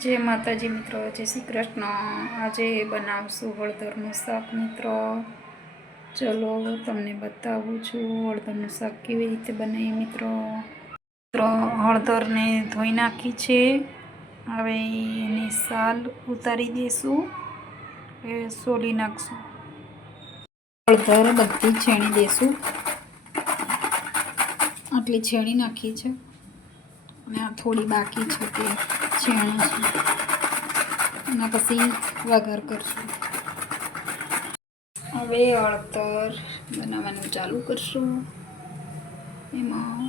જય માતાજી મિત્રો, જય શ્રી કૃષ્ણ. આજે બનાવશું હળદરનું શાક મિત્રો. ચલો તમને બતાવું છું હળદરનું શાક કેવી રીતે બનાવીએ મિત્રો. મિત્રો, હળદરને ધોઈ નાખી છે. હવે એની સાલ ઉતારી દઈશું એ સોલી નાખશું. હળદર બધી છેણી દઈશું આટલી છેણી નાખી છે. અને આ થોડી બાકી છે તે. છેણી છે. એના પછી વઘાર કરશું. હવે અળતર બનાવવાનું ચાલુ કરશું. એમાં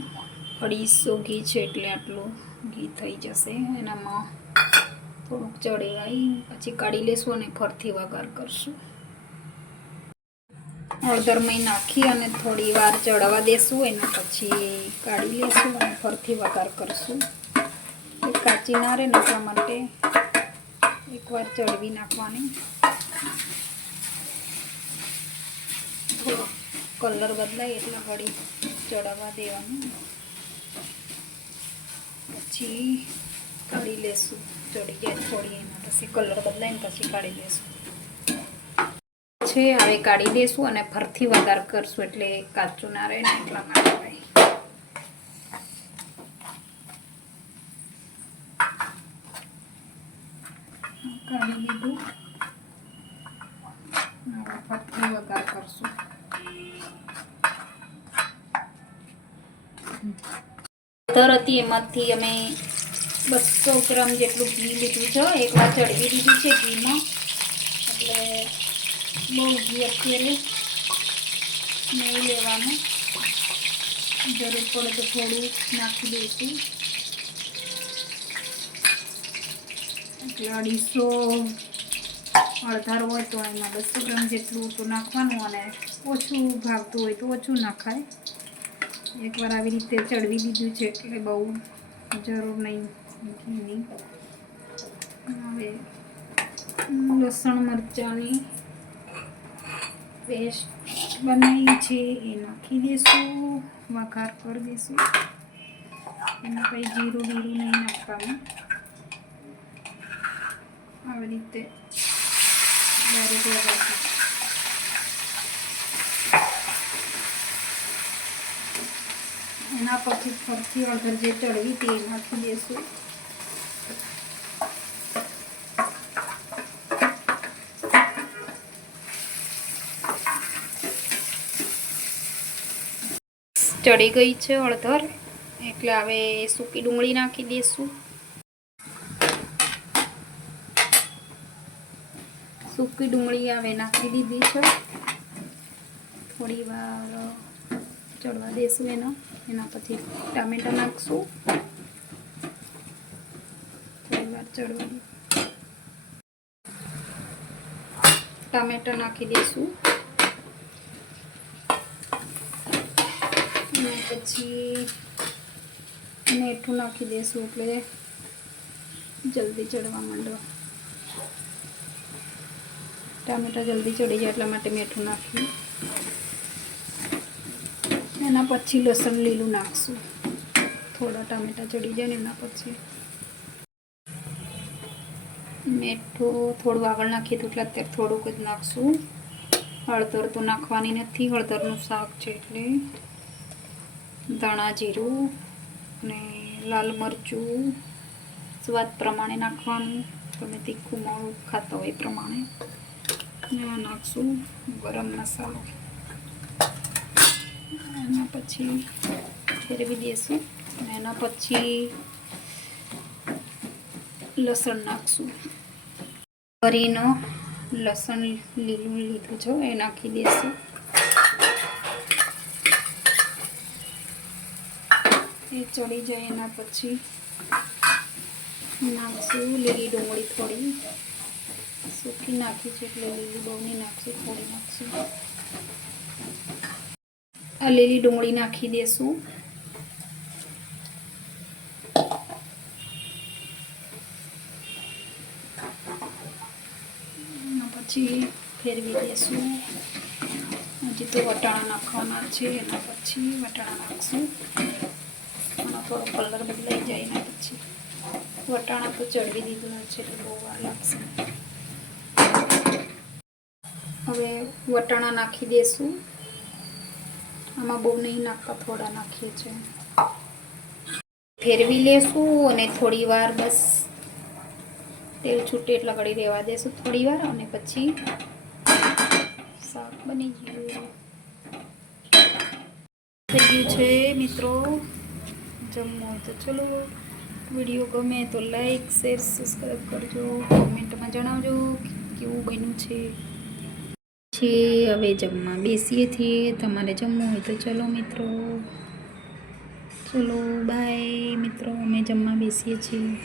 અઢીસો ઘી છે એટલે આટલું ઘી થઈ જશે. એનામાં થોડુંક ચડેવાઈ પછી કાઢી લેશું અને ફરથી વઘાર કરશું. હળદરમાં નાખી અને થોડી વાર ચડવા દેશું. એના પછી કાઢી લેશું અને ફરથી વઘાર કરશું. એ કાચી ના રહે એટલા માટે એકવાર ચડવી નાખવાની. કલર બદલાય એટલે ઘડી ચડાવવા દેવાનું. પછી કાઢી લેશું ચડી જાય થોડી, એના પછી કલર બદલાય ને પછી કાઢી લેશું. છે, હવે કાઢી દેશું અને ફરથી વધાર કરશું એટલે કાચું ના રહે એટલા માટે. ભાઈ લીધું હવે વઘાર કરશું તર હતી એમાંથી અમે બસો ગ્રામ જેટલું ઘી લીધું છે. એકવાર ચડવી દીધું છે ઘીમાં. એટલે બહુ ઘી અત્યારે નહીં લેવાનું. જરૂર પડે તો થોડું નાખી દઈશું. એટલે અઢીસો અડધારો હોય તો એમાં બસો ગ્રામ જેટલું તો નાખવાનું અને ઓછું ભાવતું હોય તો ઓછું નાખાય. એકવાર આવી રીતે ચડવી દીધું છે એટલે બહુ જરૂર નહીં ઘીની હવે લસણ, મરચાંની પેસ્ટ બનાવી છે એ નાખી દઈશું વઘાર કરી દઈશું એમાં કંઈ જીરું બીરું નહીં નાખવાનું. આવી રીતે ડાયરેક્ટ કરશું. એના પછી ફરતી હળદર જે ચડવી તે નાખી દઈશું ચડી ગઈ છે હળદર એટલે હવે સૂકી ડુંગળી નાખી દઈશું સૂકી ડુંગળી આવે, નાખી દીધી છે. થોડી વાર ચડવા દઈશું એનો. એના પછી ટામેટા નાખશું. થોડી વાર ચડવા ટામેટા નાખી દઈશું અને પછી મીઠું નાખી દઈશું એટલે જલ્દી ચડવા માંડો ટામેટા જલ્દી ચડી જાય એટલા માટે મીઠું નાખ્યું એના પછી લસણ લીલું નાખશું. થોડા ટામેટા ચડી જાય ને એના પછી. મીઠું થોડું આગળ નાખીએ તો એટલે અત્યારે થોડુંક જ નાખશું. હળદર તો નાખવાની નથી, હળદરનું શાક છે એટલે. ધાણા જીરું અને લાલ મરચું. સ્વાદ પ્રમાણે નાખવાનું. તમે તીખું, મોડું ખાતા હોય એ પ્રમાણે. અને નાખશું, ગરમ મસાલો. એના પછી ફેરવી દઈશું એના પછી લસણ નાખશું. કરીનો લસણ લીલું લીધું છે, એ નાખી દઈશું એ ચડી જાય એના પછી નાખશું લીલી ડુંગળી થોડી. સૂકી નાખી છે એટલે લીલી બહુની નાખશું થોડી નાખશું. આ લીલી ડુંગળી નાખી એના પછી ફેરવી દઈશું હજી તો વટાણા નાખવાના છે, એના પછી વટાણા નાખશું. આનો થોડો કલર બદલાઈ જાય એના પછી. વટાણા તો ચડવી દીધું છે, એટલે બહુ વાર લાગશે હવે વટાણા નાખી દેશું. આમાં બહુ નહીં નાખતા, થોડા નાખીએ છીએ ફેરવી લેશું અને થોડી વાર બસ તેલ છૂટે એટલા ઘડી રહેવા દેશું થોડી વાર અને પછી શાક બની ગયું થઈ ગયું છે મિત્રો જમવું તો ચલો. વીડિયો ગમે તો લાઈક, શેર સબસ્ક્રાઈબ કરજો. કોમેન્ટમાં જણાવજો કેવું બન્યું છે. છે, હવે જમવા બેસીએ છીએ, તમારે જમવું હોય તો ચલો મિત્રો. ચલો બાય મિત્રો, અમે જમવા બેસીએ છીએ.